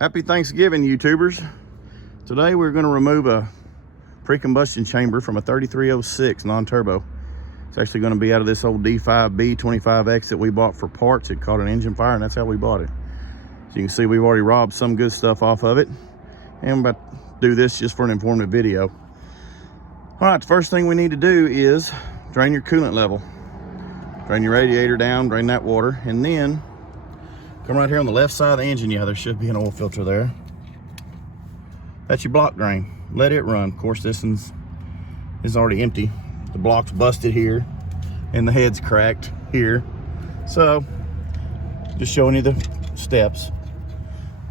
Happy Thanksgiving, YouTubers. Today we're going to remove a pre-combustion chamber from a 3306 non-turbo. It's actually going to be out of this old D5B 25X that we bought for parts. It caught an engine fire and that's how we bought it. So you can see we've already robbed some good stuff off of it. And I'm about to do this just for an informative video. All right, the first thing we need to do is drain your coolant level. Drain your radiator down, drain that water, and then come right here on the left side of the engine. Yeah, there should be an oil filter there. That's your block drain. Let it run. Of course, this one's is already empty. The block's busted here, and the head's cracked here. So, just showing you the steps.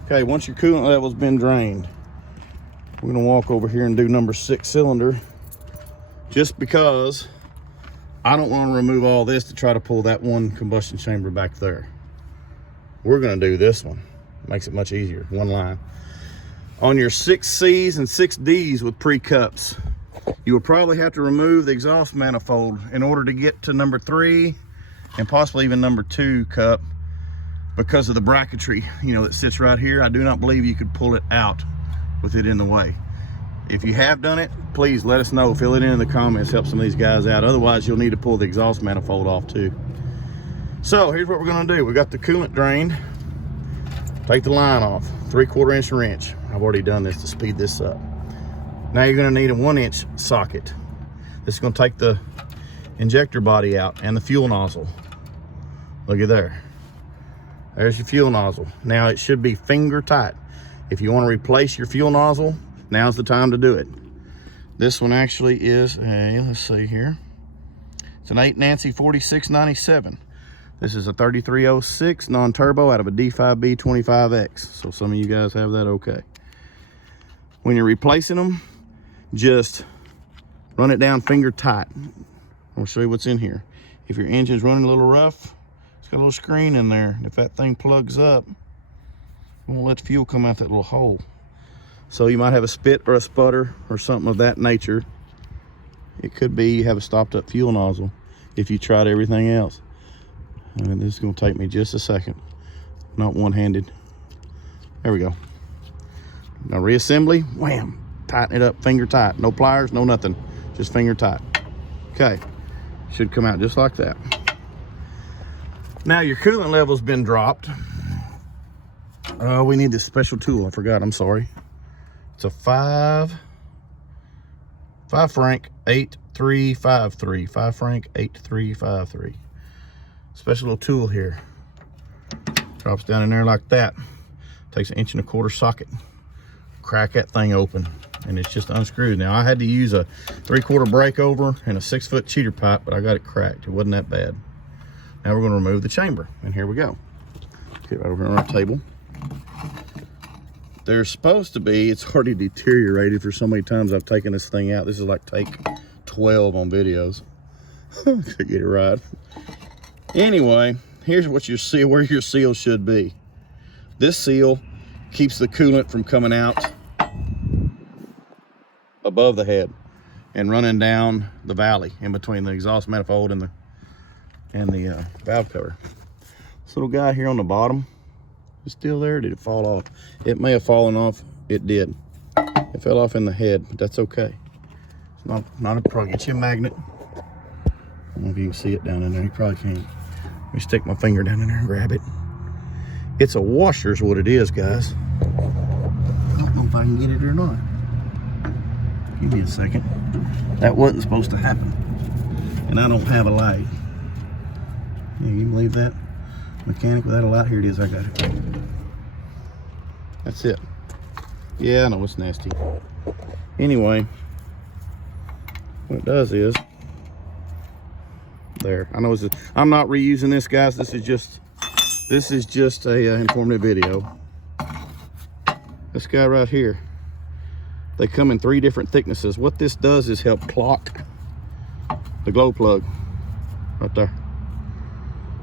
Okay, once your coolant level's been drained, we're gonna walk over here and do number 6 cylinder, just because I don't want to remove all this to try to pull that one combustion chamber back there. We're gonna do this one. Makes it much easier, one line. On your 6Cs and 6Ds with pre-cups, you will probably have to remove the exhaust manifold in order to get to number 3 and possibly even number 2 cup because of the bracketry, that sits right here. I do not believe you could pull it out with it in the way. If you have done it, please let us know. Fill it in the comments, help some of these guys out. Otherwise, you'll need to pull the exhaust manifold off too. So here's what we're gonna do. We got the coolant drained. Take the line off, 3/4 inch wrench. I've already done this to speed this up. Now you're gonna need a 1-inch socket. This is gonna take the injector body out and the fuel nozzle. Look at there. There's your fuel nozzle. Now it should be finger tight. If you wanna replace your fuel nozzle, now's the time to do it. This one actually is a, let's see here. It's an 8 Nancy 4697. This is a 3306 non-turbo out of a D5B 25X. So some of you guys have that okay. When you're replacing them, just run it down finger tight. I'll show you what's in here. If your engine's running a little rough, it's got a little screen in there. If that thing plugs up, it won't let the fuel come out that little hole. So you might have a spit or a sputter or something of that nature. It could be you have a stopped up fuel nozzle if you tried everything else. And this is gonna take me just a second. Not one-handed. There we go. Now reassembly, wham, tighten it up, finger tight. No pliers, no nothing, just finger tight. Okay, should come out just like that. Now your coolant level's been dropped. We need this special tool, I forgot, I'm sorry. It's a 5 Frank 8353, 5 Frank 8353. Special little tool here. Drops down in there like that. Takes an 1.25 inch socket. Crack that thing open and it's just unscrewed. Now I had to use a 3/4 breakover and a 6-foot cheater pipe, but I got it cracked. It wasn't that bad. Now we're gonna remove the chamber, and here we go. Get right over on our table. There's supposed to be, it's already deteriorated for so many times I've taken this thing out. This is like take 12 on videos to get it right. Anyway, here's what your seal, where your seal should be. This seal keeps the coolant from coming out above the head and running down the valley in between the exhaust manifold and the valve cover. This little guy here on the bottom is still there. Did it fall off? It may have fallen off. It did. It fell off in the head, but that's okay. It's not a problem. Get you a magnet. I don't know if you can see it down in there. You probably can't. Let me stick my finger down in there and grab it. It's a washer is what it is, guys. I don't know if I can get it or not. Give me a second. That wasn't supposed to happen. And I don't have a light. Yeah, you can believe that? Mechanic without a light. Here it is. I got it. That's it. Yeah, I know it's nasty. Anyway, what it does is, there. I know I'm not reusing this, guys. This is just a informative video. This guy right here, they come in 3 different thicknesses. What this does is help clock the glow plug right there.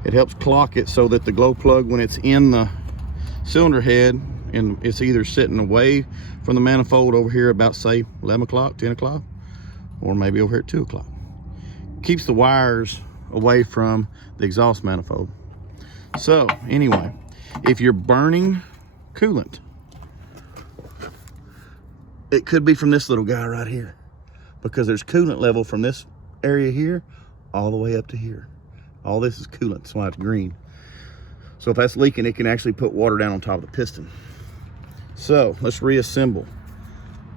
It helps clock it so that the glow plug, when it's in the cylinder head and it's either sitting away from the manifold over here about, say, 11 o'clock, 10 o'clock, or maybe over here at 2 o'clock. Keeps the wires away from the exhaust manifold. So anyway, if you're burning coolant it could be from this little guy right here, because there's coolant level from this area here all the way up to here. All this is coolant, that's why it's green. So if that's leaking, it can actually put water down on top of the piston. So let's reassemble.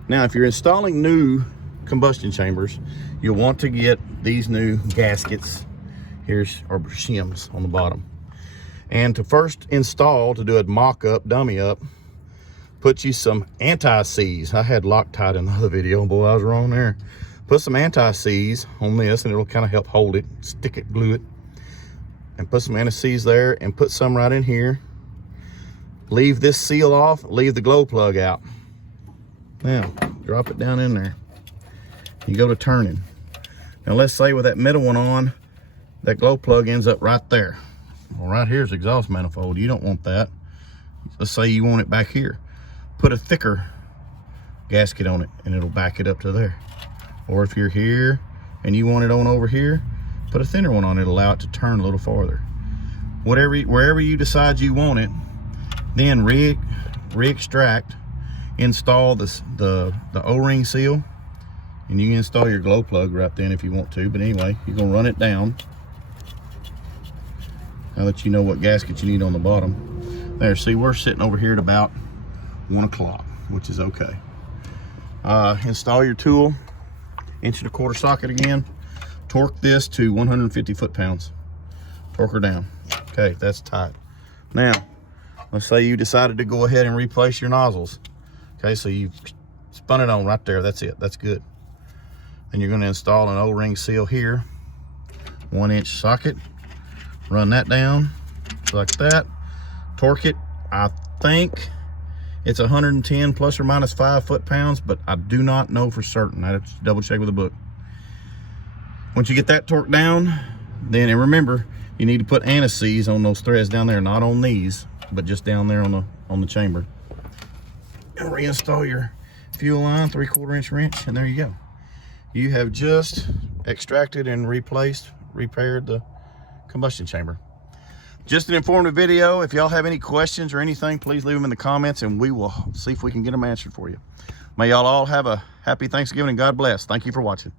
Now, if you're installing new combustion chambers, you'll want to get these new gaskets. Here's our shims on the bottom. And to first install, to do a mock-up, dummy up, put you some anti-seize. I had Loctite in the other video, boy, I was wrong there. Put some anti-seize on this and it'll kind of help hold it, stick it, glue it. And put some anti-seize there and put some right in here. Leave this seal off, leave the glow plug out. Now, drop it down in there. You go to turning. Now let's say with that middle one on, that glow plug ends up right there. Well, right here's exhaust manifold. You don't want that. Let's say you want it back here. Put a thicker gasket on it and it'll back it up to there. Or if you're here and you want it on over here, put a thinner one on it, allow it to turn a little farther. Wherever you decide you want it, then re-extract, install the O-ring seal, and you can install your glow plug right then if you want to. But anyway, you're gonna run it down. Now that you know what gasket you need on the bottom. There, see, we're sitting over here at about 1 o'clock, which is okay. Install your tool, 1.25" socket again. Torque this to 150 foot-pounds. Torque her down. Okay, that's tight. Now, let's say you decided to go ahead and replace your nozzles. Okay, so you've spun it on right there. That's it, that's good. Then you're gonna install an O-ring seal here. 1-inch socket. Run that down like that. Torque it. I think it's 110 plus or minus 5 foot-pounds, but I do not know for certain. I have to double check with the book. Once you get that torqued down, then, and remember, you need to put anti-seize on those threads down there, not on these, but just down there on the chamber. And reinstall your fuel line, 3/4 inch wrench, and there you go. You have just extracted and repaired the combustion chamber. Just an informative video. If y'all have any questions or anything, please leave them in the comments and we will see if we can get them answered for you. May y'all all have a happy Thanksgiving and God bless. Thank you for watching.